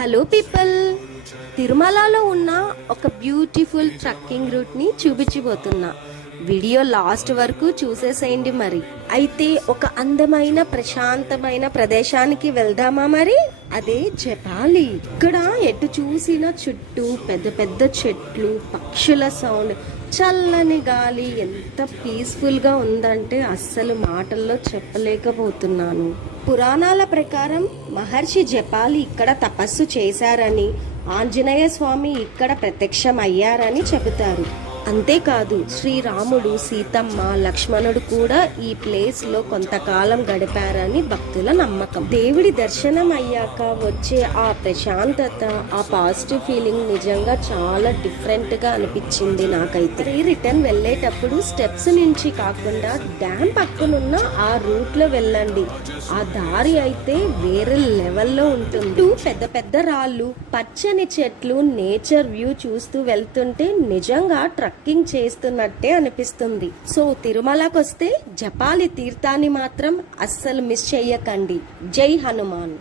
Hello people, తిరుమలలో ఉన్న ఒక బ్యూటిఫుల్ ట్రక్కింగ్ రూట్ ని చూపించబోతున్నా. వీడియో లాస్ట్ వరకు చూసేసేయండి. మరి అయితే ఒక అందమైన ప్రశాంతమైన ప్రదేశానికి వెళ్దామా? మరి అదే జపాలి. ఇక్కడ ఎటు చూసిన చుట్టూ పెద్ద పెద్ద చెట్లు, పక్షుల సౌండ్, చల్లని గాలి ఎంత పీస్ఫుల్ గా ఉందంటే అస్సలు మాటల్లో చెప్పలేకపోతున్నాను. పురాణాల ప్రకారం మహర్షి జపాలి ఇక్కడ తపస్సు చేశారని, ఆంజనేయ స్వామి ఇక్కడ ప్రత్యక్షం అయ్యారని చెబుతారు. అంతేకాదు, శ్రీరాముడు, సీతమ్మ, లక్ష్మణుడు కూడా ఈ ప్లేస్ లో కొంతకాలం గడిపారని భక్తుల నమ్మకం. దేవుడి దర్శనం అయ్యాక వచ్చే ఆ ప్రశాంతత, ఆ పాజిటివ్ ఫీలింగ్ నిజంగా చాలా డిఫరెంట్ గా అనిపించింది నాకైతే. రిటర్న్ వెళ్ళేటప్పుడు స్టెప్స్ నుంచి కాకుండా డ్యామ్ పక్కనున్న ఆ రూట్ లో వెళ్ళండి. ఆ దారి అయితే వేరే లెవెల్లో ఉంటుంది. పెద్ద పెద్ద రాళ్ళు, పచ్చని చెట్లు, నేచర్ వ్యూ చూస్తూ వెళ్తుంటే నిజంగా ట్రక్కింగ్ చేస్తున్నట్టే అనిపిస్తుంది. సో తిరుమలకొస్తే జపాలి తీర్థాన్ని మాత్రం అస్సలు మిస్ చెయ్యకండి. జై హనుమాన్.